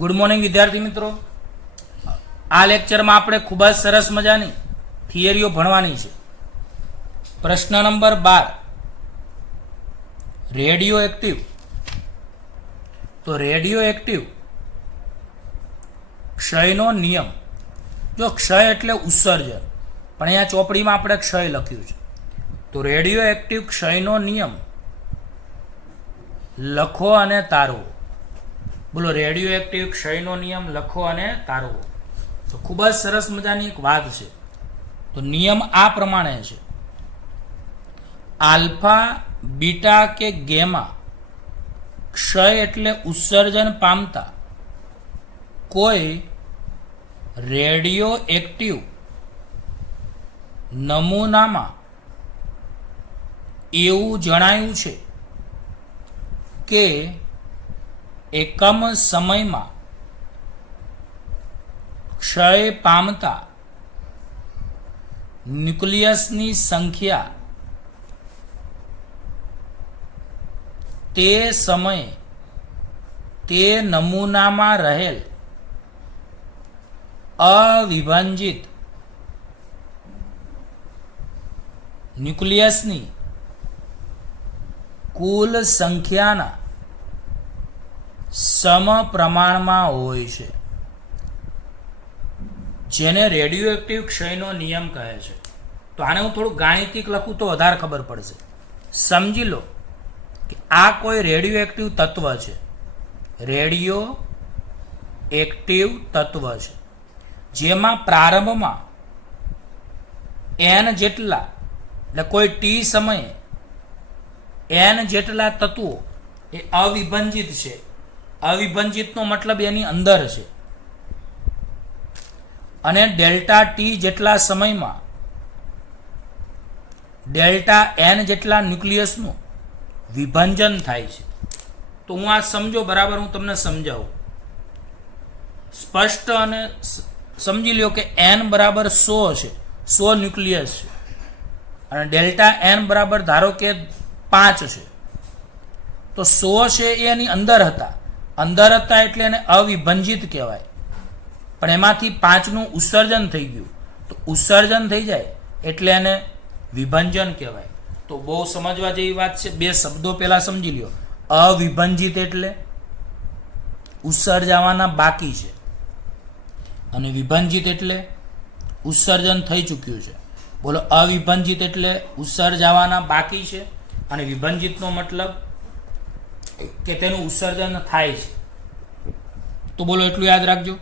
Good morning વિદ્યાર્થી મિત્રો, આ લેક્ચરમાં આપણે ખૂબ જ સરસ મજાની થિયરીઓ ભણવાની છે. પ્રશ્ન નંબર 12, રેડિયો એક્ટિવ. તો રેડિયો એક્ટિવ ક્ષયનો નિયમ. જો ક્ષય એટલે ઉત્સર્જન, પણ અહીંયા ચોપડીમાં આપણે ક્ષય લખ્યું છે. તો રેડિયો એક્ટિવ ક્ષયનો નિયમ લખો અને તારવો. બોલો, રેડિયો એક્ટિવ ક્ષયનો નિયમ લખો અને તારવો. તો ખૂબ જ સરસ મજાની એક વાત છે. તો નિયમ આ પ્રમાણે છે: આલ્ફા, બીટા કે ગેમા ક્ષય એટલે ઉત્સર્જન પામતા કોઈ રેડિયો એક્ટિવ નમૂનામાં એવું જણાયું છે કે એકમ સમયમાં ક્ષય પામતા ન્યુક્લિયસની સંખ્યા તે સમયે તે નમૂનામાં રહેલ અવિભાજિત ન્યુક્લિયસની કુલ સંખ્યાના સમપ્રમાણમાં હોય છે, જેને રેડિયો એક્ટિવ ક્ષયનો નિયમ કહે છે. તો આને હું થોડું ગાણિતિક લખું તો વધારે ખબર પડશે. સમજી લો કે આ કોઈ રેડિયો એક્ટિવ તત્વ છે. રેડિયો એક્ટિવ તત્વ છે જેમાં પ્રારંભમાં n જેટલા, એટલે કોઈ ટી સમયે n જેટલા તત્વો એ અવિભાજિત છે. અવિભાજિતનો મતલબ એની અંદર છે. અને ડેલ્ટા ટી જેટલા સમયમાં ડેલ્ટા n જેટલા ન્યુક્લિયસનું વિભાજન થાય છે. તો હું આ સમજો બરાબર, હું તમને સમજાવું સ્પષ્ટ અને સમજી લ્યો કે n બરાબર 100 છે, 100 ન્યુક્લિયસ છે, અને ડેલ્ટા n બરાબર ધારો કે 5 છે. તો 100 છે એ એની અંદર હતા એટલે એને અવિભાજિત કહેવાય. પણ એમાંથી 5નું ઉત્સર્જન થઈ ગયું. તો ઉત્સર્જન થઈ જાય એટલે એને વિભાજન કહેવાય. તો બહુ સમજવા જેવી વાત છે. બે શબ્દો પહેલા સમજી લ્યો. અવિભાજિત એટલે ઉત્સર્જાવાના બાકી છે, અને વિભાજિત એટલે ઉત્સર્જન થઈ ચૂક્યું છે. બોલો, અવિભાજિત એટલે ઉત્સર્જાવાના બાકી છે, અને વિભાજિતનો મતલબ કે તેનું ઉત્સર્જન થાય છે. તો બોલો, એટલું યાદ રાખજો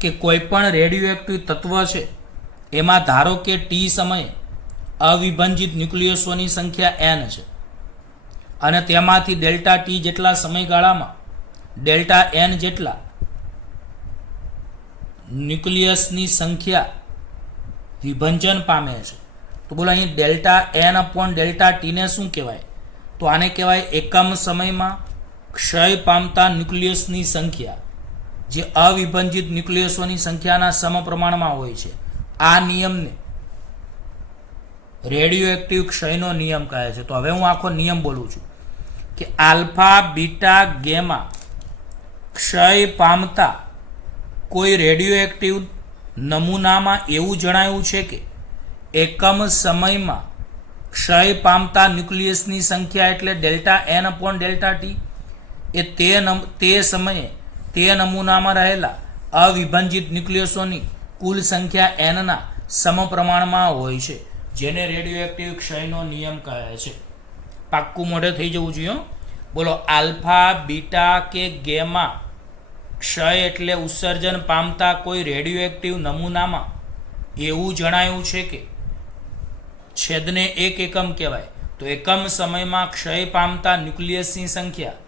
કે કોઈ પણ રેડિયો એક્ટિવ તત્વ છે એમાં ધારો કે ટી સમયે અવિભાજિત ન્યુક્લિયસોની સંખ્યા n છે, અને તેમાંથી ડેલ્ટા ટી જેટલા સમયગાળામાં ડેલ્ટા n જેટલા ન્યુક્લિયસની સંખ્યા વિભાજન પામે છે. તો બોલો, અહીં ડેલ્ટા n અપોન ડેલ્ટા ટીને શું કહેવાય? તો આને કહેવાય એકમ સમયમાં ક્ષય પામતા ન્યુક્લિયસની સંખ્યા, જે અવિભાજિત ન્યુક્લિયસોની સંખ્યાના સમપ્રમાણમાં હોય છે. આ નિયમને રેડિયો એક્ટિવ ક્ષયનો નિયમ કહે છે. તો હવે હું આખો નિયમ બોલું છું કે આલ્ફા, બીટા, ગેમા ક્ષય પામતા કોઈ રેડિયો એક્ટિવ નમૂનામાં એવું જણાયું છે કે એકમ સમયમાં ક્ષય પામતા ન્યુક્લિયસની સંખ્યા એટલે delta n upon delta t એ તે સમયે તે નમૂનામાં રહેલા અવિભાજિત ન્યુક્લિયસોની કુલ સંખ્યા n ના સમપ્રમાણમાં હોય છે, જેને રેડિયો એક્ટિવ ક્ષયનો નિયમ કહે છે. પાક્કું મોઢે થઈ જવું જોઈએ. બોલો, આલ્ફા, બીટા કે ગેમા ક્ષય એટલે ઉત્સર્જન પામતા કોઈ રેડિયો એક્ટિવ નમૂનામાં એવું જણાયું છે કે છેદને 1 એકમ કહેવાય. તો એકમ સમયમાં ક્ષય પામતા ન્યુક્લિયસની સંખ્યા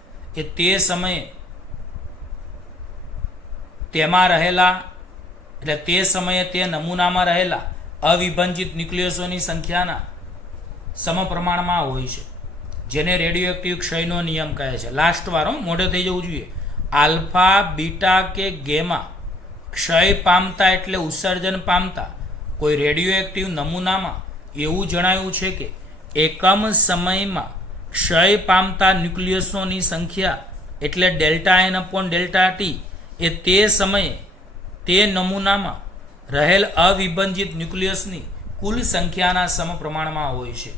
એ તે સમયે તેમાં રહેલા, એટલે તે સમયે તે નમૂનામાં રહેલા અવિભાજિત ન્યુક્લિયસોની સંખ્યાના સમપ્રમાણમાં હોય છે, જેને રેડિયો એક્ટિવ ક્ષયનો નિયમ કહે છે. લાસ્ટ વારો મોઢે થઈ જવું જોઈએ. આલ્ફા, બીટા કે ગેમા ક્ષય પામતા એટલે ઉત્સર્જન પામતા કોઈ રેડિયો એક્ટિવ નમૂનામાં એવું જણાયું છે કે એકમ સમયમાં ક્ષય પામતા ન્યુક્લિયસોની સંખ્યા એટલે delta N upon delta t એ તે સમયે તે નમૂનામાં રહેલ અવિભાજિત ન્યુક્લિયસની કુલ સંખ્યાના સમપ્રમાણમાં હોય છે,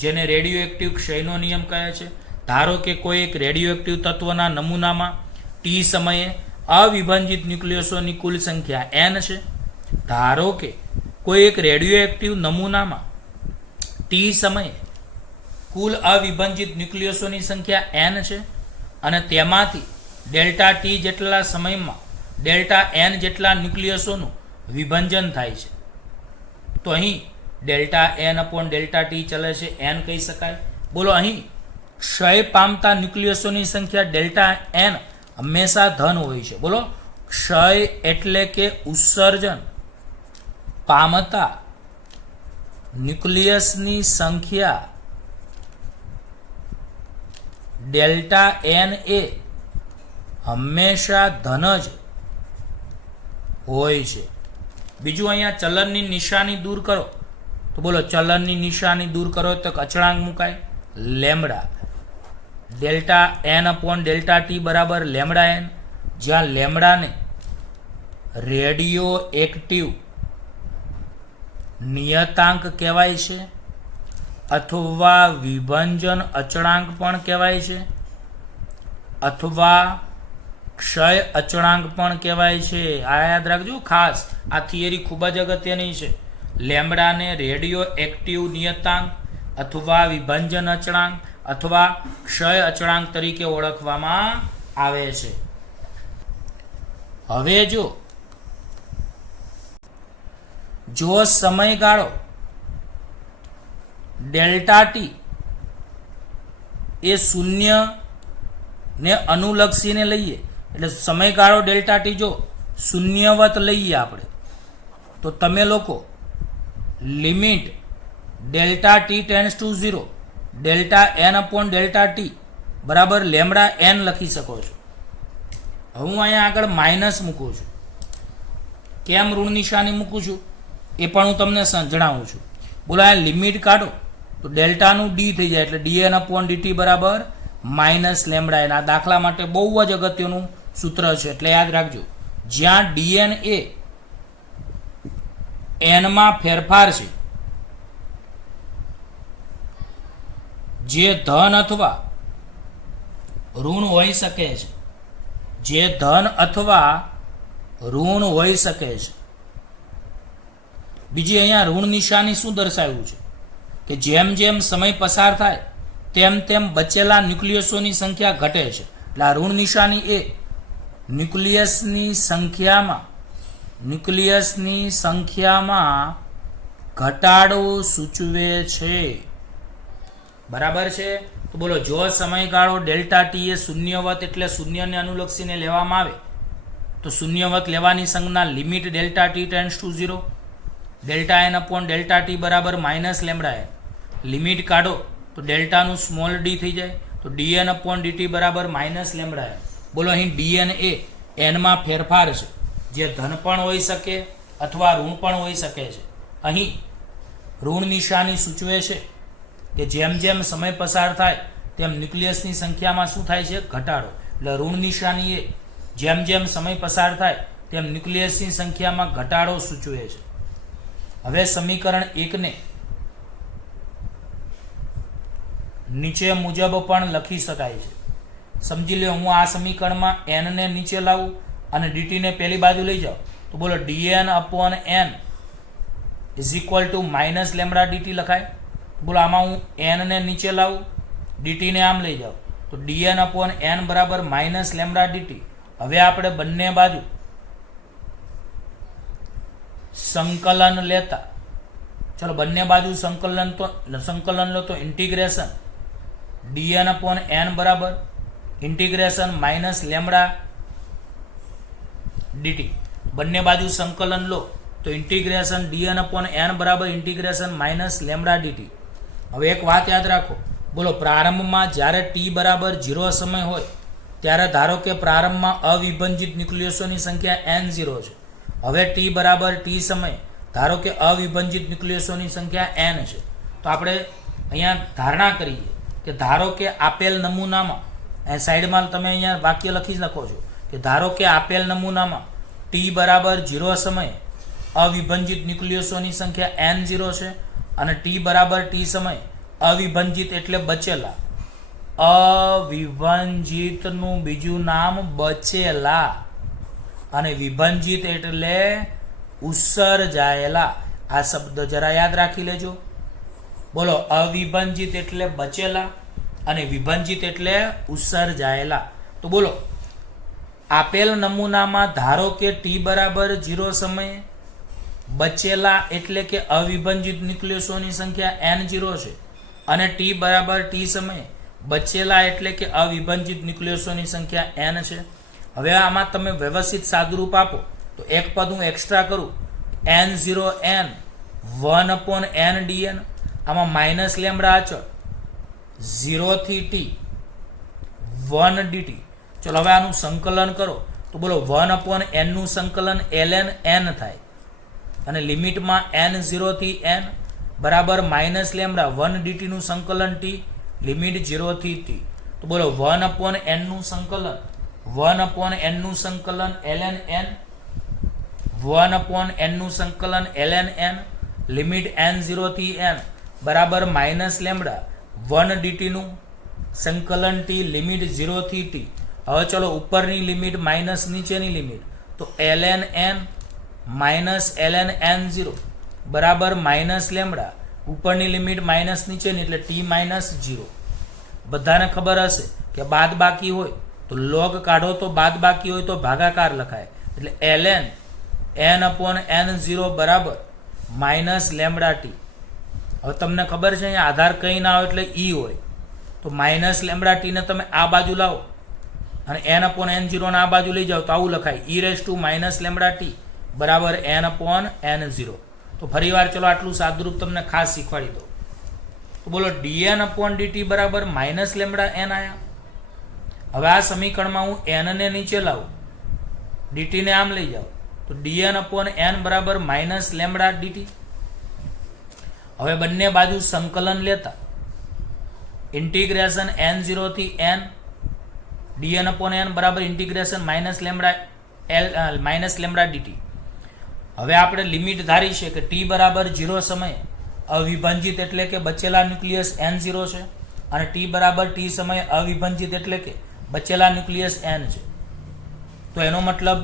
જેને રેડિયો એક્ટિવ ક્ષયનો નિયમ કહે છે. ધારો કે કોઈ એક રેડિયો એક્ટિવ તત્વના નમૂનામાં ટી સમયે અવિભાજિત ન્યુક્લિયસોની કુલ સંખ્યા એન છે. ધારો કે કોઈ એક રેડિયો એક્ટિવ નમૂનામાં ટી સમયે કુલ અવિભાજિત ન્યુક્લિયસોની સંખ્યા એન છે અને તેમાંથી ડેલ્ટા ટી જેટલા સમયમાં ડેલ્ટા એન જેટલા ન્યુક્લિયસોનું વિભાજન થાય છે. તો અહીં delta N upon delta T ચલે છે, એન કહી શકાય. બોલો, અહીં ક્ષય પામતા ન્યુક્લિયસોની સંખ્યા ડેલ્ટા એન હંમેશા ધન હોય છે. બોલો, ક્ષય એટલે કે ઉત્સર્જન પામતા ન્યુક્લિયસની સંખ્યા ડેલ્ટા એન એ હંમેશા ધન જ હોય છે. બીજું, અહીંયા ચલનની નિશાની દૂર કરો તો બોલો, ચલનની નિશાની દૂર કરો તો અચળાંક મુકાય lambda. Delta N upon delta T બરાબર લેમ્બડા એન, જ્યાં લેમ્બડાને રેડિયો એક્ટિવ નિયતાંક કહેવાય છે અથવા વિભાજન અચળાંક પણ કહેવાય છે અથવા ક્ષય અચળાંક પણ કહેવાય છે. આ યાદ રાખજો ખાસ, આ થિયરી ખૂબ જ અગત્યની છે. લેમ્બડાને રેડિયો એક્ટિવ નિયતાંક અથવા વિભાજન અચળાંક અથવા ક્ષય અચળાંક તરીકે ઓળખવામાં આવે છે. હવે જો સમયગાળો ડેલ્ટા ટી એ શૂન્ય ને અનુલક્ષીને લઈએ, એટલે સમયગાળો ડેલ્ટા ટી જો શૂન્યવત લઈએ આપણે, તો તમે લોકો limit delta T tends to 0 delta N upon delta T બરાબર લેમ્બડા એન લખી શકો છો. હું અહીંયા આગળ માઇનસ મૂકું છું. કેમ ઋણ નિશાની મૂકું છું એ પણ હું તમને જણાવું છું. બોલો, આ લિમિટ કાઢો તો ડેલ્ટાનું ડી થઈ જાય, એટલે ડીએન અપોન ડીટી બરાબર માઇનસ લેમ્બડા એન. આ દાખલા માટે બહુ જ અગત્યનું સૂત્ર છે, એટલે યાદ રાખજો. જ્યાં ડીએન એ એનમાં ફેરફાર છે, જે ધન અથવા ઋણ હોઈ શકે છે, જે ધન અથવા ઋણ હોઈ શકે છે. બીજી અહીંયા ઋણ નિશાની શું દર્શાવ્યું છે કે જેમ જેમ સમય પસાર થાય તેમ તેમ બચેલા ન્યુક્લિયસોની સંખ્યા ઘટે છે. એટલે આ ઋણ નિશાની એ ન્યુક્લિયસની સંખ્યામાં ઘટાડો સૂચવે છે. બરાબર છે. તો બોલો, જો સમયગાળો ડેલ્ટા ટી એ શૂન્યવત એટલે શૂન્યને અનુલક્ષીને લેવામાં આવે તો શૂન્યવત લેવાની સંજ્ઞા limit delta T tends to 0 delta N upon delta T બરાબર માઇનસ લેમ્બડા એન. લિમિટ કાઢો તો ડેલ્ટાનું સ્મોલ ડી થઈ જાય, તો ડીએન અપોન ડીટી બરાબર માઇનસ લેમ્બડા એન. બોલો, અહીં ડીએન એ એનમાં ફેરફાર છે, જે ધન પણ હોઈ શકે અથવા ઋણ પણ હોઈ શકે છે. અહીં ઋણ નિશાની સૂચવે છે કે જેમ જેમ સમય પસાર થાય તેમ ન્યુક્લિયસની સંખ્યામાં શું થાય છે? ઘટાડો. એટલે ઋણ નિશાની એ જેમ જેમ સમય પસાર થાય તેમ ન્યુક્લિયસની સંખ્યામાં ઘટાડો સૂચવે છે. હવે સમીકરણ 1 ને નીચે મુજબ પણ લખી શકાય છે. સમજી લો, હું આ સમીકરણમાં n ને નીચે લાવું અને dt ને પહેલી બાજુ લઈ જાઉં તો બોલો dn upon n is equal to minus lambda dt લખાય. બોલો, આમાં હું n ને નીચે લાવું, dt ને આમ લઈ જાઉં તો dn અપોન n બરાબર માઇનસ લેમ્બડા dt. હવે આપણે બંને બાજુ સંકલન લેતા, ચલો બંને બાજુ સંકલન લો તો ઇન્ટિગ્રેશન dn અપોન n બરાબર ઇન્ટિગ્રેશન માઇનસ લેમ્બડા dt. બંને બાજુ સંકલન લો તો ઇન્ટિગ્રેશન dn અપોન n બરાબર ઇન્ટિગ્રેશન માઇનસ લેમ્બડા dt. હવે એક વાત યાદ રાખો, બોલો પ્રારંભમાં જ્યારે t બરાબર 0 સમય હોય ત્યારે ધારો કે પ્રારંભમાં અવિભાજિત ન્યુક્લિયસોની સંખ્યા n0 છે. હવે t બરાબર t સમય ધારો કે અવિભાજિત ન્યુક્લિયસોની સંખ્યા n છે. તો આપણે અહીંયા ધારણા કરીએ કે ધારો કે આપેલ નમૂનામાં અને સાઈડમાં તમે અહીંયા વાક્ય લખી શકો છો કે ધારો કે આપેલ નમૂનામાં ટી બરાબર 0 સમયે અવિભાજિત ન્યુક્લિયસોની સંખ્યા n0 છે અને ટી બરાબર ટી સમયે અવિભાજિત એટલે બચેલા, અવિભાજિતનું બીજું નામ બચેલા, અને વિભાજિત એટલે ઉત્સર્જાયેલા. આ શબ્દ જરા યાદ રાખી લેજો. બોલો, અવિભાજિત એટલે બચેલા અને વિભાજિત એટલે ઉત્સર્જાયેલા. તો બોલો, આપેલ નમૂનામાં ધારો કે ટી બરાબર 0 સમયે બચેલા એટલે કે અવિભાજિત ન્યુક્લિયસોની સંખ્યા n0 છે અને ટી બરાબર ટી સમયે બચેલા એટલે કે અવિભાજિત ન્યુક્લિયસોની સંખ્યા n છે. હવે આમાં તમે વ્યવસ્થિત સાદુરૂપ આપો તો એક પદ હું એક્સ્ટ્રા કરું, n0 n 1/n dn. આમાં માઇનસ લેમ્બડા અચળ 0 થી t 1 dt. ચલો હવે આનું સંકલન કરો તો બોલો 1/n નું સંકલન ln n થાય અને લિમિટમાં n0 થી n બરાબર માઇનસ લેમ્બડા 1 dt નું સંકલન t લિમિટ 0 થી t. તો બોલો 1/n નું સંકલન 1/n નું સંકલન ln n 1/n નું સંકલન ln n લિમિટ n0 થી n બરાબર માઇનસ લેમ્બડા 1 dt નું સંકલન t લિમિટ 0 થી t. હવે ચલો ઉપરની લિમિટ માઇનસ નીચેની લિમિટ, તો ln n minus ln n0 બરાબર માઇનસ લેમ્બડા, ઉપરની લિમિટ માઇનસ નીચેની એટલે t માઇનસ 0. બધાને ખબર હશે કે બાદ બાકી હોય તો લોગ કાઢો તો બાદ બાકી હોય તો ભાગાકાર લખાય, એટલે ln n/n0 બરાબર માઇનસ લેમ્બડા t. હવે તમને ખબર છે અહીંયા આધાર કંઈ ના હોય એટલે e હોય, તો માઇનસ લેમ્બડા t ને તમે આ બાજુ લાવો અને n/n0 ને આ બાજુ લઈ જાઓ તો આવું લખાય, e માઇનસ લેમ્બડા t બરાબર n/n0. તો ફરી વાર ચલો આટલું સાદુરૂપ તમને ખાસ શીખવાડી દો. તો બોલો dn/dt બરાબર માઇનસ લેમ્બડા n આયા. હવે આ સમીકરણમાં હું n ને નીચે લાવું, dt ને આમ લઈ જાઓ તો dn/n બરાબર માઇનસ લેમ્બડા dt. હવે બંને બાજુ સંકલન લેતા ઇન્ટિગ્રેશન n0 થી n dn/n બરાબર ઇન્ટિગ્રેશન માઇનસ લેમ્બડા dt. હવે આપણે લિમિટ ધારી છે કે t બરાબર 0 સમયે અવિભાજિત એટલે કે બચેલા ન્યુક્લિયસ n0 છે અને t બરાબર t સમયે અવિભાજિત એટલે કે બચેલા ન્યુક્લિયસ n છે. તો એનો મતલબ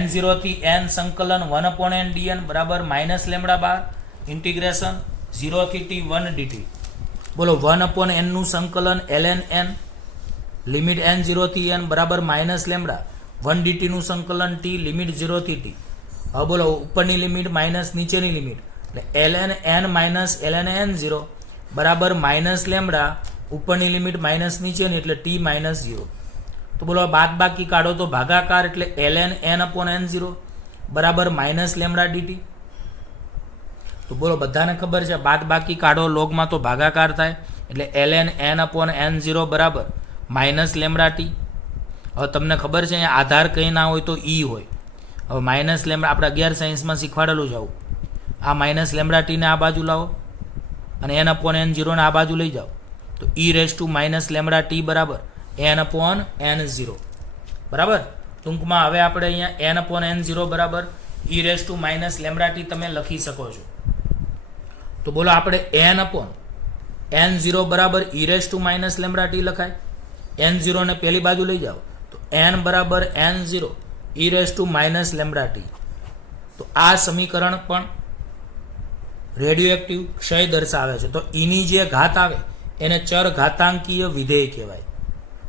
n0 થી n સંકલન 1/n dn બરાબર માઇનસ લેમ્બડા બાર ઇન્ટિગ્રેશન 0 થી t 1 dt. બોલો 1/n નું સંકલન ln n લિમિટ n0 થી n બરાબર માઇનસ લેમ્બડા 1 dt નું સંકલન t લિમિટ 0 થી t. હવે બોલો ઉપરની લિમિટ માઇનસ નીચેની લિમિટ એટલે ln n minus ln n0 બરાબર માઇનસ લેમ્બડા, ઉપરની લિમિટ માઇનસ નીચેની એટલે t માઇનસ 0. તો બોલો બાદ બાકી કાઢો તો ભાગાકાર એટલે ln n/n0 બરાબર માઇનસ લેમ્બડા dt. તો બોલો બધાને ખબર છે બાદ બાકી કાઢો લોગમાં તો ભાગાકાર થાય એટલે ln n/n0 બરાબર માઇનસ લેમ્બડા t. હવે તમને ખબર છે અહીંયા આધાર કંઈ ના હોય તો e હોય. હવે માઇનસ લેમ્બડા આપણે 11 સાયન્સમાં શીખવાડેલું જ આવું, આ માઇનસ લેમ્બડા ટીને આ બાજુ લાવો અને n/n0 ને આ બાજુ લઈ જાઓ તો e માઇનસ લેમ્બડા ટી બરાબર n/n0 બરાબર. ટૂંકમાં હવે આપણે અહીંયા n/n0 બરાબર e માઇનસ લેમ્બડા ટી તમે લખી શકો છો. તો બોલો આપણે n/n0 બરાબર e માઇનસ લેમ્બડા ટી લખાય. n0 ને પહેલી બાજુ લઈ જાઓ તો n બરાબર n0 e minus lambda T. તો આ સમીકરણ પણ રેડિયોએક્ટિવ ક્ષય દર્શાવે છે. તો એની જે ઘાત આવે એને ચર ઘાતાંકીય વિધેય કહેવાય.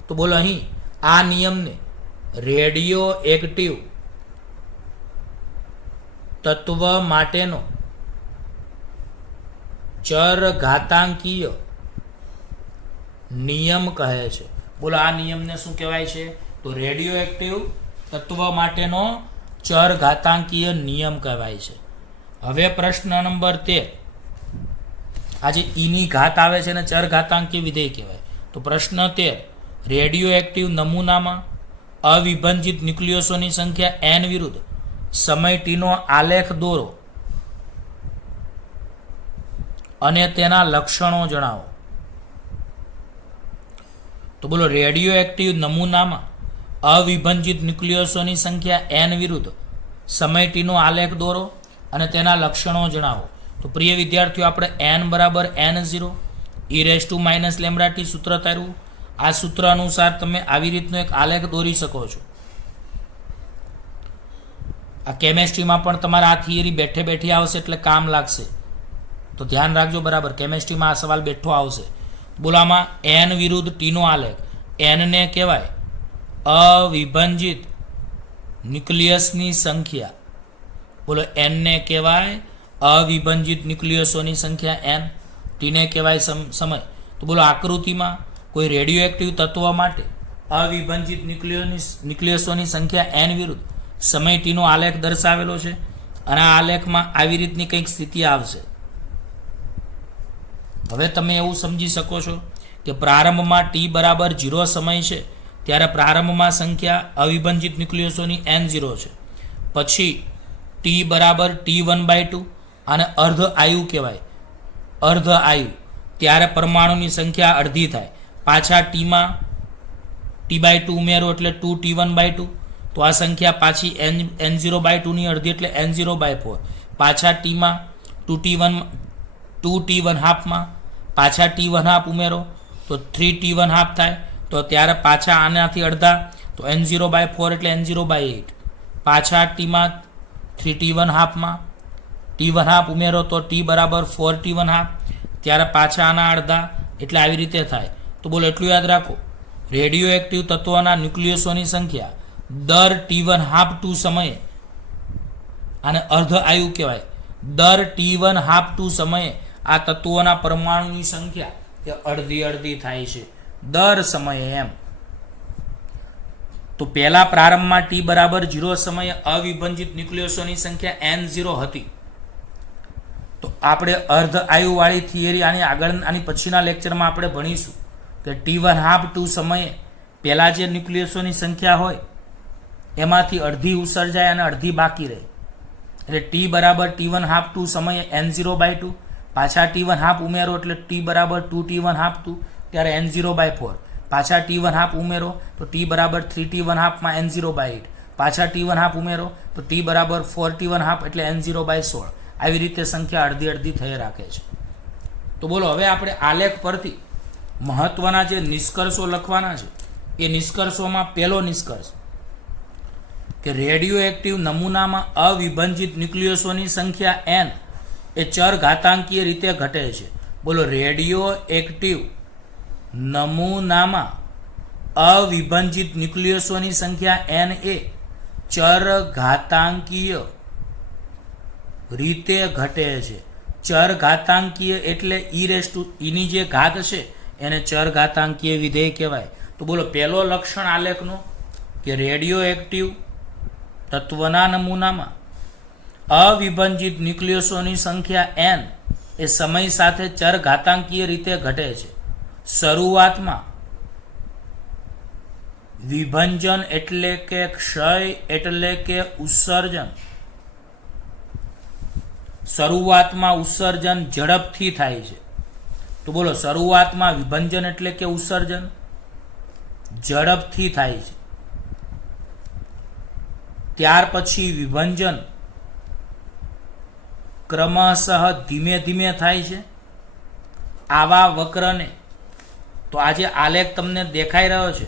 તો બોલો અહીં આ નિયમને રેડિયોએક્ટિવ તત્વ માટેનો ચર ઘાતાંકીય નિયમ કહે છે. બોલો આ નિયમને શું કહેવાય છે? તો રેડિયોએક્ટિવ તત્વ માટેનો ચર ઘાતાંકીય નિયમ કહેવાય છે. હવે પ્રશ્ન નંબર 13, આજે ઈની ઘાત આવે છે ને ચર ઘાતાંકીય વિધેય કહેવાય. તો પ્રશ્ન 13, રેડિયોએક્ટિવ નમૂનામાં અવિભાજિત ન્યુક્લિયસોની સંખ્યા n વિરુદ્ધ સમય ટીનો આલેખ દોરો અને તેના લક્ષણો જણાવો. તો તો બોલો રેડિયો એક્ટિવ નમૂનામાં અવિભંજિત ન્યુક્લિયસોની સંખ્યા n વિરુદ્ધ સમય ટીનો આલેખ દોરો અને તેના લક્ષણો જણાવો. તો પ્રિય વિદ્યાર્થીઓ, આપણે n બરાબર n0 e−λt સૂત્ર તાર્યું. આ સૂત્ર અનુસાર તમે આવી રીતનો એક આલેખ દોરી શકો છો. આ કેમેસ્ટ્રીમાં પણ તમારે આ થિયરી બેઠે બેઠી આવશે એટલે કામ લાગશે, તો ધ્યાન રાખજો બરાબર. કેમેસ્ટ્રીમાં આ સવાલ બેઠો આવશે. બોલો આમાં n વિરુદ્ધ ટીનો આલેખ. n ને કહેવાય અવિભંજિત ન્યુક્લિયસની સંખ્યા. બોલો n ને કહેવાય અવિભંજિત ન્યુક્લિયસોની સંખ્યા n, ટીને કહેવાય સમય. તો બોલો આકૃતિમાં કોઈ રેડિયો એક્ટિવ તત્વ માટે અવિભંજિત ન્યુક્લિયસોની સંખ્યા n વિરુદ્ધ સમય ટીનો આલેખ દર્શાવેલો છે અને આ આલેખમાં આવી રીતની કંઈક સ્થિતિ આવશે. હવે તમે એવું સમજી શકો છો કે પ્રારંભમાં t બરાબર 0 સમય છે ત્યારે પ્રારંભમાં સંખ્યા અવિભંજિત ન્યુક્લિયસોની n0 છે. પછી t બરાબર t1/2 અને અર્ધ આયુ કહેવાય, અર્ધ આયુ, ત્યારે પરમાણુની સંખ્યા અડધી થાય. પાછા ટીમાં t/2 ઉમેરો એટલે 2t1/2, તો આ સંખ્યા પાછી n0/2 ની અડધી એટલે n0/4. પાછા ટીમાં 2t1/2 માં પાછા t1/2 ઉમેરો તો 3t1/2 થાય. તો ત્યારે પાછા આનાથી અડધા તો n0/4 એટલે n0/8. પાછા ટીમાં 3t1/2 માં t1/2 ઉમેરો તો t બરાબર 4t1/2, ત્યારે પાછા આના અડધા એટલે આવી રીતે થાય. તો બોલો એટલું યાદ રાખો, રેડિયો એક્ટિવ તત્વોના ન્યુક્લિયસોની સંખ્યા દર t1/2 સમયે, આને અર્ધ આયુ કહેવાય, દર t1/2 સમયે આ તત્વોના પરમાણુની સંખ્યા એ અડધી અડધી થાય છે દર સમયે એમ. તો પહેલા પ્રારંભમાં t બરાબર 0 સમયે અવિભંજિત ન્યુક્લિયસોની સંખ્યા n0 હતી. તો આપણે અર્ધ આયુવાળી થિયરી આની પછીના લેક્ચરમાં આપણે ભણીશું કે t1/2 સમયે પહેલા જે ન્યુક્લિયસોની સંખ્યા હોય એમાંથી અડધી ઉસર્જાય અને અડધી બાકી રહે. એટલે t બરાબર t1/2 સમયે n0/2, પાછા t1/2 ઉમેરો એટલે t બરાબર 2t1/2 ત્યારે n0/4. પાછા t1/2 ઉમેરો તો t બરાબર 3t1/2 માં n0/8. પાછા t1/2 ઉમેરો તો t બરાબર 4t1/2 એટલે n0/16. આવી રીતે સંખ્યા અડધી અડધી થઈ રાખે છે. તો બોલો હવે આપણે આલેખ પરથી મહત્વના જે નિષ્કર્ષો લખવાના છે એ નિષ્કર્ષોમાં પહેલો નિષ્કર્ષ કે રેડિયો એક્ટિવ નમૂનામાં અવિભંજિત ન્યુક્લિયસોની સંખ્યા n એ ચર ઘાતાંકીય રીતે ઘટે છે. બોલો રેડિયો એક્ટિવ નમૂનામાં અવિભંજિત ન્યુક્લિયસોની સંખ્યા n એ ચર ઘાતાંકીય રીતે ઘટે છે. ચર ઘાતાંકીય એટલે ની જે ઘાત છે એને ચર ઘાતાંકીય વિધેય કહેવાય. તો બોલો પહેલો લક્ષણ આલેખનો કે રેડિયો એક્ટિવ તત્વના નમૂનામાં અવિભંજિત ન્યુક્લિયસોની સંખ્યા n એ સમય સાથે ચર ઘાતાંકીય રીતે ઘટે છે. શરૂઆતમાં વિભંજન એટલે કે ક્ષય એટલે કે ઉત્સર્જન, શરૂઆતમાં ઉત્સર્જન ઝડપથી થાય છે. તો બોલો શરૂઆતમાં વિભંજન એટલે કે ઉત્સર્જન ઝડપથી થાય છે. ત્યાર પછી વિભંજન ક્રમશઃ ધીમે ધીમે થાય છે. આવા વક્રને, તો આ જે આલેખ તમને દેખાઈ રહ્યો છે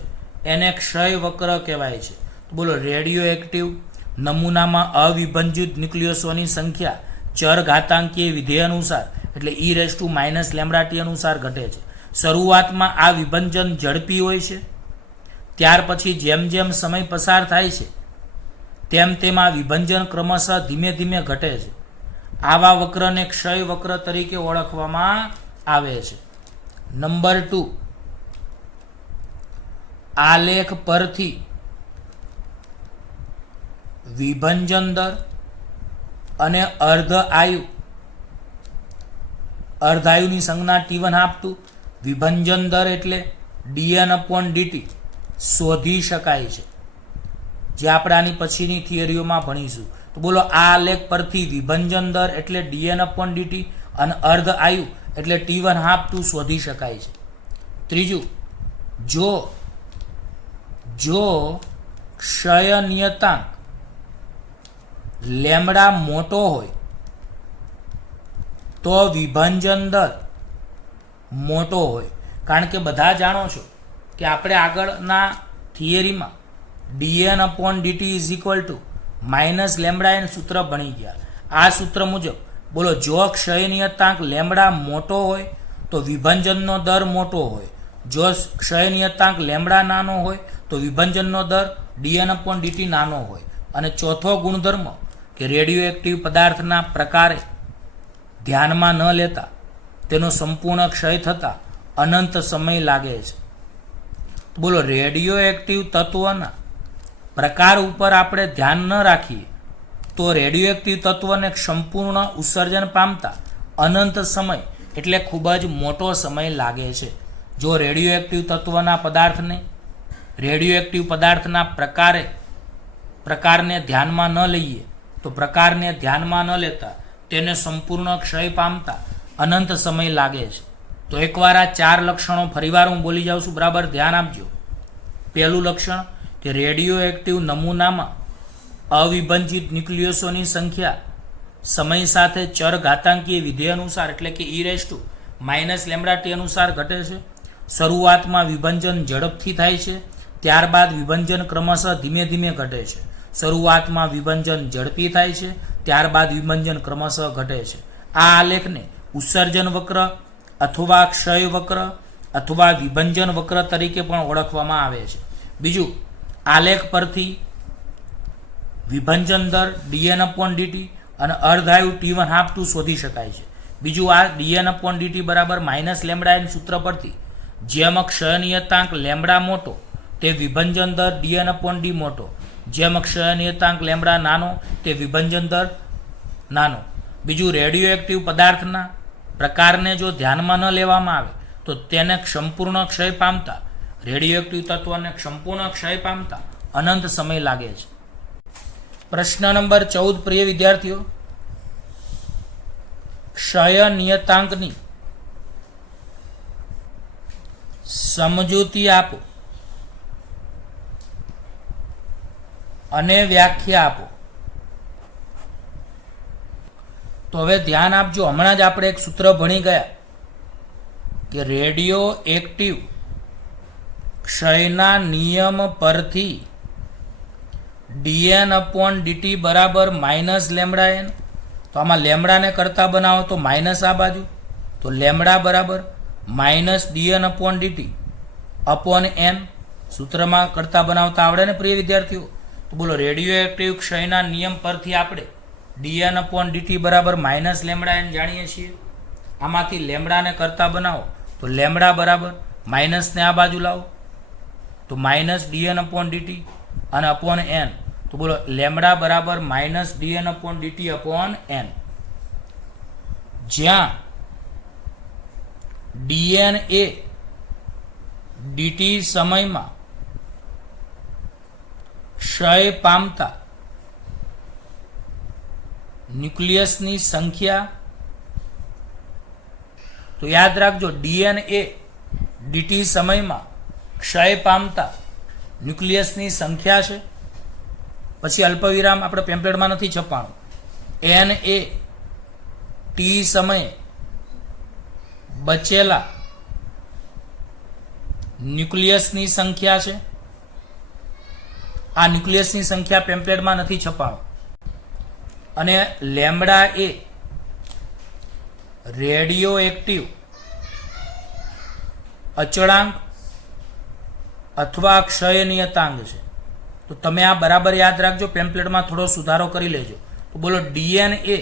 એને ક્ષય વક્ર કહેવાય છે. તો બોલો રેડિયો એક્ટિવ નમૂનામાં અવિભંજિત ન્યુક્લિયસોની સંખ્યા ચર ઘાતાંકીય વિધેય અનુસાર એટલે e−λt અનુસાર ઘટે છે. શરૂઆતમાં આ વિભંજન ઝડપી હોય છે. ત્યાર પછી જેમ જેમ સમય પસાર થાય છે તેમ તેમ આ વિભંજન ક્રમશઃ ધીમે ધીમે ઘટે છે. આવા વક્રને ક્ષય વક્ર તરીકે ઓળખવામાં આવે છે. નંબર 2, આલેખ પરથી વિભંજન દર અને અર્ધાયુની સંજ્ઞા t1/2, વિભંજન દર એટલે dn/dt શોધી શકાય છે, જે આપણે આની પછીની થિયરીઓમાં ભણીશું. તો બોલો આ આલેખ પરથી વિભંજન દર એટલે dn/dt અને અર્ધ આયુ એટલે t1/2 શોધી શકાય છે. ત્રીજું, જો ક્ષય નિયતાંક લેમડા મોટો હોય તો વિભાજન દર મોટો હોય. કારણ કે બધા જાણો છો કે આપણે આગળના થિયરીમાં dn/dt is equal to minus lambda N સૂત્ર ભણી ગયા. આ સૂત્ર મુજબ બોલો, જો ક્ષય નિયતાંક લેમડા મોટો હોય તો વિભાજનનો દર મોટો હોય. જો ક્ષય નિયતાંક લેમડા નાનો હોય તો વિભાજનનો દર dn/dt નાનો હોય. અને ચોથો ગુણધર્મ કે રેડિયો એક્ટિવ પદાર્થના પ્રકારે ધ્યાનમાં ન લેતા તેનો સંપૂર્ણ ક્ષય થતા અનંત સમય લાગે છે. બોલો, રેડિયો એક્ટિવ તત્વના પ્રકાર ઉપર આપણે ધ્યાન ન રાખીએ તો રેડિયો એક્ટિવ તત્વને સંપૂર્ણ ઉત્સર્જન પામતા અનંત સમય એટલે ખૂબ જ મોટો સમય લાગે છે. જો રેડિયો એક્ટિવ તત્વના પદાર્થને રેડિયો એક્ટિવ પદાર્થના પ્રકારને ધ્યાનમાં ન લઈએ તો પ્રકારને ધ્યાનમાં ન લેતા તેને સંપૂર્ણ ક્ષય પામતા અનંત સમય લાગે છે. તો એકવાર આ 4 લક્ષણો ફરીવાર હું બોલી જાઉં છું, બરાબર ધ્યાન આપજો. પહેલું લક્ષણ કે રેડિયો એક્ટિવ નમૂનામાં અવિભાજિત ન્યુક્લિયસોની સંખ્યા સમય સાથે ચર ઘાતાંકીય વિધેય અનુસાર એટલે કે e−λt અનુસાર ઘટે છે. શરૂઆતમાં વિભાજન ઝડપથી થાય છે, ત્યારબાદ વિભાજન ક્રમશઃ ધીમે ધીમે ઘટે છે. શરૂઆતમાં વિભાજન ઝડપી થાય છે, ત્યારબાદ વિભાજન ક્રમશઃ ઘટે છે. આ આલેખને ઉત્સર્જન વક્ર અથવા ક્ષય વક્ર અથવા વિભાજન વક્ર તરીકે પણ ઓળખવામાં આવે છે. બીજું, આલેખ પરથી વિભાજન દર dn/dt અને અર્ધાયુ T1/2 શોધી શકાય છે. બીજું, આ dn/dt બરાબર માઇનસ લેમડા એન સૂત્ર પરથી જેમ ક્ષય નિયતાંક લેમડા મોટો તે વિભાજન દર dn/d મોટો, જેમ ક્ષય નિયતાંક લેમડા નાનો તે વિભાજન દર નાનો. બીજું, રેડિયો એક્ટિવ પદાર્થના પ્રકારને જો ધ્યાનમાં ન લેવામાં આવે તો તેને સંપૂર્ણ ક્ષય પામતા રેડિયો એક્ટિવ તત્વને સંપૂર્ણ ક્ષય પામતા અનંત સમય લાગે છે. પ્રશ્ન નંબર 14, પ્રિય વિદ્યાર્થીઓ, ક્ષય નિયતાંકની સમજૂતી આપો અને વ્યાખ્યા આપો. તો હવે ધ્યાન આપજો, હમણાં જ આપણે એક સૂત્ર ભણી ગયા કે રેડિયો એક્ટિવ ક્ષયના નિયમ પરથી dn/dt બરાબર માઇનસ લેમડા એન. તો આમાં લેમડાને કરતા બનાવો તો માઇનસ આ બાજુ, તો લેમડા બરાબર માઇનસ dn/dt અપોન n. સૂત્રમાં કરતા બનાવતા આવડે ને પ્રિય વિદ્યાર્થીઓ? તો બોલો, રેડિયો એક્ટિવ ક્ષયના નિયમ પરથી આપણે dn/dt બરાબર માઇનસ લેમડા એન જાણીએ છીએ. આમાંથી લેમડાને કરતા બનાવો તો લેમડા બરાબર માઇનસને આ બાજુ લાવો તો માઇનસ dn/dt અને અપોન n. તો બોલો, લેમડા બરાબર માઇનસ dn/dt અપોન n. જ્યાં dn એ dt સમયમાં ક્ષય પામતા ન્યુક્લિયસની સંખ્યા. તો યાદ રાખજો, dn એ dt સમયમાં ક્ષય પામતા ન્યુક્લિયસની સંખ્યા છે. પછી અલ્પવિરામ આપણે પેમ્પલેટમાં નથી છપાણું. n એ t સમયે બચેલા ન્યુક્લિયસની સંખ્યા છે. આ ન્યુક્લિયસની સંખ્યા પેમ્પલેટમાં નથી છપાણું. અને લેમડા એ રેડિયો એક્ટિવ અચળાંક અથવા ક્ષય નિયતાંક છે. તો તમે આ બરાબર યાદ રાખજો, પેમ્પલેટમાં થોડો સુધારો કરી લેજો. તો બોલો, dn એ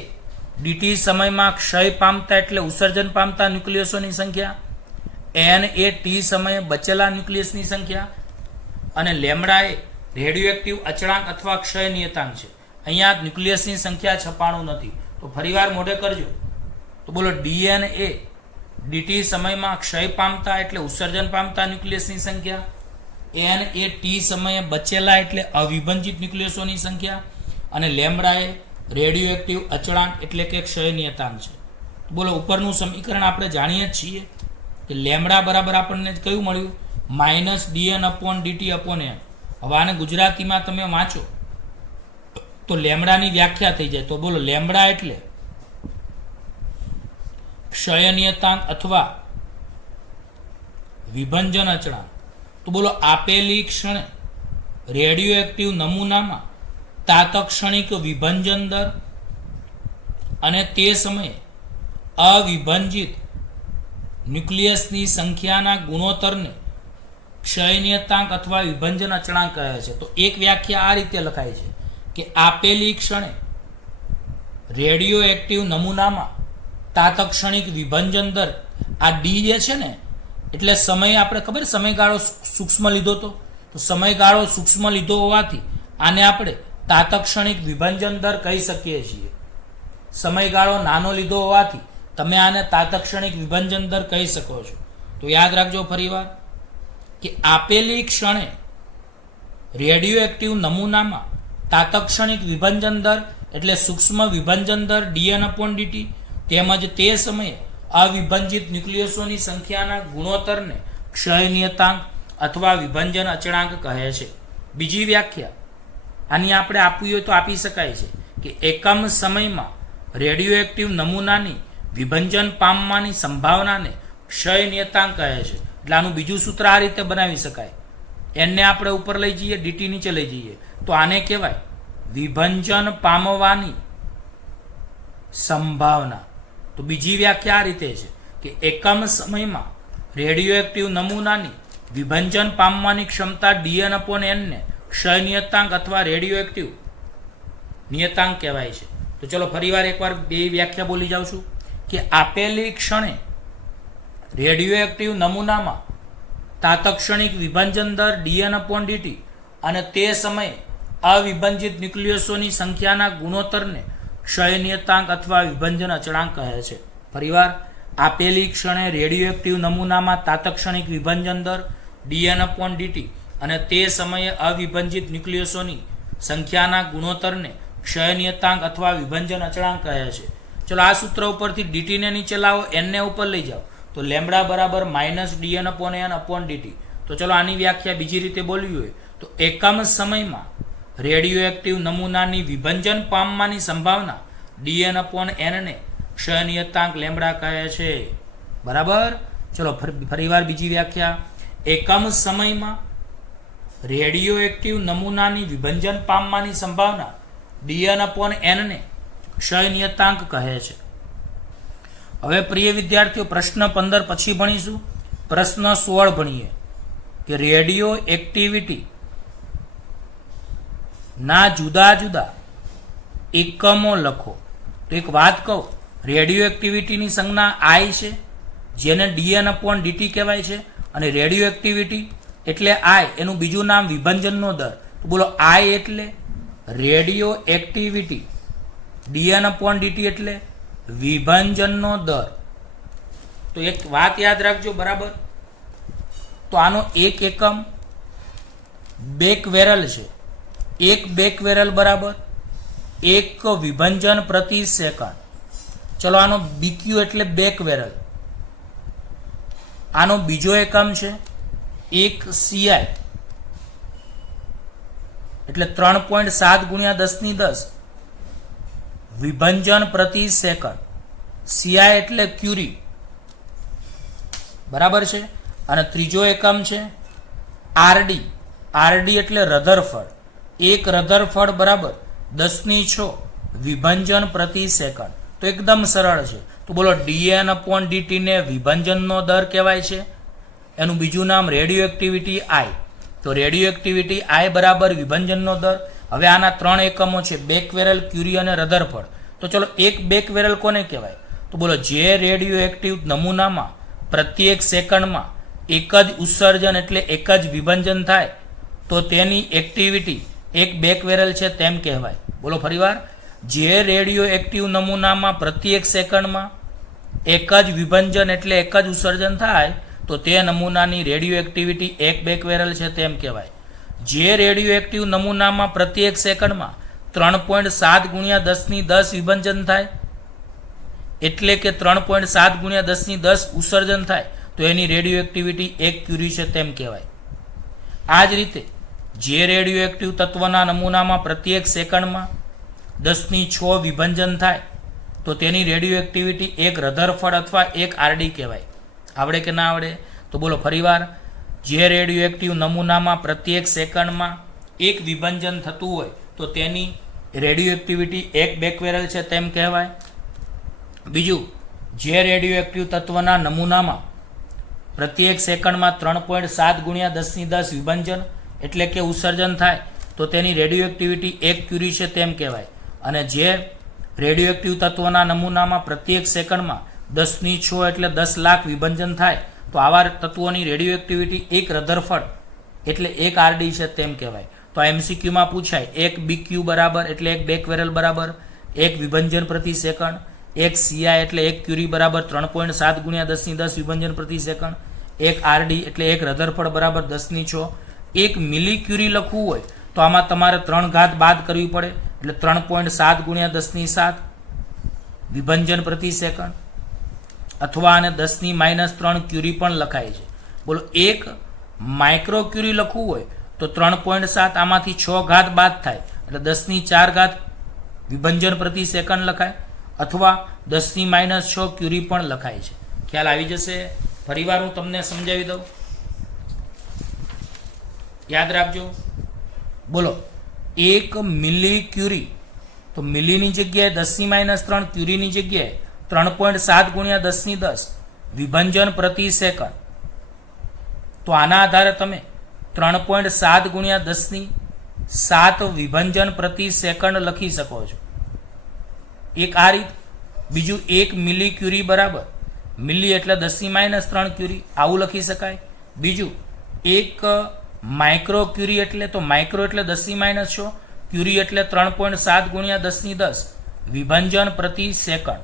dt સમયમાં ક્ષય પામતા એટલે ઉત્સર્જન પામતા ન્યુક્લિયસોની સંખ્યા, n એ t સમયે બચેલા ન્યુક્લિયસની સંખ્યા, અને લેમડા એ રેડિયો એક્ટિવ અચળાંક અથવા ક્ષય નિયતાંક છે. અહીંયા ન્યુક્લિયસની સંખ્યા છપાણું નથી, તો ફરીવાર મોઢે કરજો. તો બોલો, dn એ dt સમયમાં ક્ષય પામતા એટલે ઉત્સર્જન પામતા ન્યુક્લિયસની સંખ્યા, n એ t સમયે બચેલા એટલે અવિભાજિત ન્યુક્લિયસોની સંખ્યા, અને લેમડા એ રેડિયો એક્ટિવ અચળાંક એટલે કે ક્ષય નિયતાંક છે. બોલો, ઉપરનું સમીકરણ આપણે જાણીએ જ છીએ કે લેમડા બરાબર આપણને કયું મળ્યું minus dn upon dt upon n. હવે આને ગુજરાતીમાં તમે વાંચો તો લેમડાની વ્યાખ્યા થઈ જાય. તો બોલો લેમડા એટલે ક્ષય નિયતાંક અથવા વિભંજન અચળાંક. તો બોલો આપેલી ક્ષણે રેડિયો એક્ટિવ નમૂનામાં તાત્ક્ષણિક વિભંજન દર અને તે સમયે અવિભંજિત ન્યુક્લિયસની સંખ્યાના ગુણોત્તરને ક્ષય નિયતાંક અથવા વિભંજન અચળાંક કહે છે. તો એક વ્યાખ્યા આ રીતે લખાય છે કે આપેલી ક્ષણે રેડિયો એક્ટિવ નમૂનામાં તાત્ક્ષણિક વિભંજન દર, આ ડી જે છે ને એટલે સમય, આપણે ખબર સમયગાળો સૂક્ષ્મ લીધો તો સમયગાળો સૂક્ષ્મ લીધો હોવાથી આને આપણે તાત્ક્ષણિક વિભંજન દર કહી શકીએ છીએ. સમયગાળો નાનો લીધો હોવાથી તમે આને તાત્ક્ષણિક વિભંજન દર કહી શકો છો. તો યાદ રાખજો ફરીવાર કે આપેલી ક્ષણે રેડિયો એક્ટિવ નમૂનામાં તાત્ક્ષણિક વિભંજન દર એટલે સૂક્ષ્મ વિભંજન દર dn અપોન dt તેમજ તે સમયે અવિભંજિત ન્યુક્લિયસોની સંખ્યાના ગુણોત્તરને ક્ષય નિયતાંક અથવા વિભંજન અચળાંક કહે છે. બીજી વ્યાખ્યા આની આપણે આપવી હોય તો આપી શકાય છે કે એકમ સમયમાં રેડિયો એક્ટિવ નમૂનાની વિભંજન પામવાની સંભાવનાને ક્ષય નિયતાંક કહે છે. એટલે આનું બીજું સૂત્ર આ રીતે બનાવી શકાય. એને આપણે ઉપર લઈ જઈએ, ડીટી નીચે લઈ જઈએ તો આને કહેવાય વિભંજન પામવાની સંભાવના. તો બીજી વ્યાખ્યા આ રીતે છે કે એકમ સમયમાં રેડિયો એક્ટિવ નમૂનાની વિભંજન પામવાની ક્ષમતા dn અપોન n ને ક્ષય નિયતાંક અથવા રેડિયો એક્ટિવ નિયતાંક કહેવાય છે. તો ચલો ફરીવાર એકવાર બે વ્યાખ્યા બોલી જાઉં છું કે આપેલી ક્ષણે રેડિયો એક્ટિવ નમૂનામાં તાત્ક્ષણિક વિભંજન દર dn અપોન dt અને તે સમયે અવિભંજિત ન્યુક્લિયસોની સંખ્યાના ગુણોત્તરને ક્ષય નિયતાંક અથવા વિભંજન અચળાંક કહે છે. ફરીવાર આપેલી ક્ષણે રેડિયો એક્ટિવ નમૂનામાં તાત્ક્ષણિક વિભંજન દર dn અપોન dt અને તે સમયે અવિભંજિત ન્યુક્લિયસોની સંખ્યાના ગુણોત્તરને ક્ષય નિયતાંક અથવા વિભંજન અચળાંક કહે છે. ચલો આ સૂત્ર ઉપરથી dt ને નીચે લાવો, n ને ઉપર લઈ જાઓ તો લેમડા બરાબર minus dn upon n upon dt. તો ચલો આની વ્યાખ્યા બીજી રીતે બોલવી હોય તો એકમ સમયમાં રેડિયો એક્ટિવ નમૂનાની વિભંજન પામવાની સંભાવના dn અપોન n ને ક્ષય નિયતાંક લેમડા કહે છે. બરાબર. ચલો ફરીવાર બીજી વ્યાખ્યા, એકમ સમયમાં રેડિયો એક્ટિવ નમૂનાની વિભંજન પામવાની સંભાવના dn અપોન n ને ક્ષય નિયતાંક કહે છે. હવે પ્રિય વિદ્યાર્થીઓ પ્રશ્ન 15 પછી ભણીશું. પ્રશ્ન 16 ભણીએ કે રેડિયો એક્ટિવિટી ના જુદા જુદા એકમો લખો. તો એક વાત કહું, રેડિયો એક્ટિવિટીની સંજ્ઞા I છે જેને dn અપોન dt કહેવાય છે અને રેડિયો એક્ટિવિટી એટલે I, એનું બીજું નામ વિભંજનનો દર. તો બોલો I એટલે radio activity, dn upon dt એટલે વિભંજનનો દર. તો એક વાત યાદ રાખજો બરાબર. તો આનો એક એકમ બેકવેરલ છે. એક બેકવેરલ બરાબર એક વિભંજન પ્રતિ સેકન્ડ. ચલો આનો બીક્યુ એટલે બેકવેરલ. આનો બીજો એકમ છે એક CI એટલે 3.7 ગુણ્યા 10 વિભંજન પ્રતિ સેકન્ડ. CI એટલે ક્યુરી. બરાબર છે. અને ત્રીજો એકમ છે RD. RD એટલે રધરફર્ડ. એક રધરફર્ડ બરાબર 10⁶ વિભંજન પ્રતિ સેકન્ડ. તો એકદમ સરળ છે. તો બોલો dn અપોન dt ને વિભંજનનો દર કહેવાય છે. એનું બીજું નામ રેડિયો એક્ટિવિટી I. તો રેડિયો એક્ટિવિટી I બરાબર વિભંજનનો દર. હવે આના 3 એકમો છે બેકવેરલ, ક્યુરી અને રધરફર્ડ. તો ચલો એક બેકવેરલ કોને કહેવાય? તો બોલો જે રેડિયો એક્ટિવ નમૂનામાં પ્રત્યેક સેકન્ડમાં એક જ ઉત્સર્જન એટલે એક જ વિભંજન થાય તો તેની એક્ટિવિટી એક બેકવેરલ છે તેમ કહેવાય. બોલો ફરીવાર, જે રેડિયો એક્ટિવ નમૂનામાં પ્રત્યેક સેકન્ડમાં એક જ વિભંજન એટલે એક જ ઉત્સર્જન થાય તો તે નમૂનાની રેડિયો એક્ટિવિટી એક બેકવેરલ છે તેમ કહેવાય. જે રેડિયો એક્ટિવ નમૂનામાં પ્રત્યેક સેકન્ડમાં 3.7 ગુણ્યા 10⁻10 વિભંજન થાય એટલે કે 3.7 ગુણ્યા 10⁻10 ઉત્સર્જન થાય તો એની રેડિયો એક્ટિવિટી 1 ક્યુરી છે તેમ કહેવાય. આ જ રીતે જે રેડિયો એક્ટિવ તત્વના નમૂનામાં પ્રત્યેક સેકન્ડમાં 10⁶ વિભંજન થાય તો તેની રેડિયો એક્ટિવિટી 1 રધરફર્ડ અથવા 1 આરડી કહેવાય. આવડે કે ના આવડે? તો બોલો ફરીવાર. જે રેડિયો એક્ટિવ નમૂનામાં પ્રત્યેક સેકન્ડમાં 1 વિભંજન થતું હોય તો તેની રેડિયો એક્ટિવિટી 1 બેકવેરલ છે તેમ કહેવાય. બીજું, જે રેડિયો એક્ટિવ તત્વના નમૂનામાં પ્રત્યેક સેકન્ડમાં 3.7 × 10⁻10 વિભંજન એટલે કે ઉત્સર્જન થાય તો તેની રેડિયો એક્ટિવિટી 1 ક્યુરી છે તેમ કહેવાય. અને જે રેડિયો એક્ટિવ તત્વના નમૂનામાં પ્રત્યેક સેકન્ડમાં 10⁶ એટલે 10 લાખ વિભંજન થાય તો આવા તત્વોની રેડિયો એક્ટિવિટી 1 રધરફર્ડ એટલે 1 આરડી છે તેમ કહેવાય. તો આ એમસીક્યુમાં પૂછાય 1 બીક્યુ બરાબર એટલે 1 બેકવેરલ બરાબર 1 વિભંજન પ્રતિ સેકન્ડ, 1 સીઆઈ એટલે 1 ક્યુરી બરાબર 3.7 × 10⁻10 વિભંજન પ્રતિ સેકન્ડ, 1 આરડી એટલે 1 રધરફર્ડ બરાબર 10⁶. 1 મિલી ક્યુરી લખવું હોય તો આમાં તમારે 3 ઘાત બાદ કરવી પડે એટલે 3.7 × 10⁻7 વિભંજન પ્રતિ સેકન્ડ, અથવા આને 10⁻³ ક્યુરી પણ લખાય છે. બોલો 1 માઇક્રો ક્યુરી લખવું હોય તો 3.7 આમાંથી 6 ઘાત બાદ થાય એટલે 10⁴ વિભંજન પ્રતિ સેકન્ડ લખાય, અથવા 10⁻6 ક્યુરી પણ લખાય છે. ખ્યાલ આવી જશે? ફરીવાર હું તમને સમજાવી દઉં, યાદ રાખજો. બોલો 1 મિલી ક્યુરી, તો મિલીની જગ્યાએ 10⁻³ ક્યુરીની જગ્યાએ 3.7 × 10⁻10 વિભંજન પ્રતિ સેકન્ડ. તો આના આધારે તમે 3.7 × 10⁻7 વિભંજન પ્રતિ સેકન્ડ લખી શકો છો. એક આ રીત. બીજું 1 મિલી ક્યુરી બરાબર, મિલી એટલે 10⁻³ ક્યુરી, આવું લખી શકાય. બીજું 1 માઇક્રો ક્યુરી એટલે, તો માઇક્રો એટલે 10⁻6, ક્યુરી એટલે 3.7 × 10⁻10 વિભંજન પ્રતિ સેકન્ડ,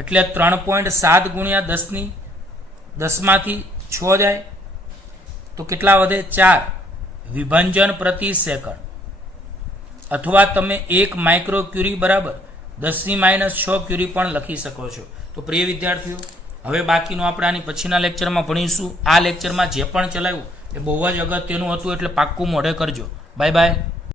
એટલે 3.7 × 10⁻10 માંથી 6 જાય તો કેટલા વધે? 4 વિભંજન પ્રતિ સેકન્ડ. અથવા તમે 1 માઇક્રો ક્યુરી બરાબર 10⁻6 ક્યુરી પણ લખી શકો છો. તો પ્રિય વિદ્યાર્થીઓ, હવે બાકીનું આપણે આની પછીના લેક્ચરમાં ભણીશું. આ લેક્ચરમાં જે પણ ચલાવ્યું એ બહુ જ અગત્યનું હતું એટલે પાક્કું મોઢે કરજો. Bye bye.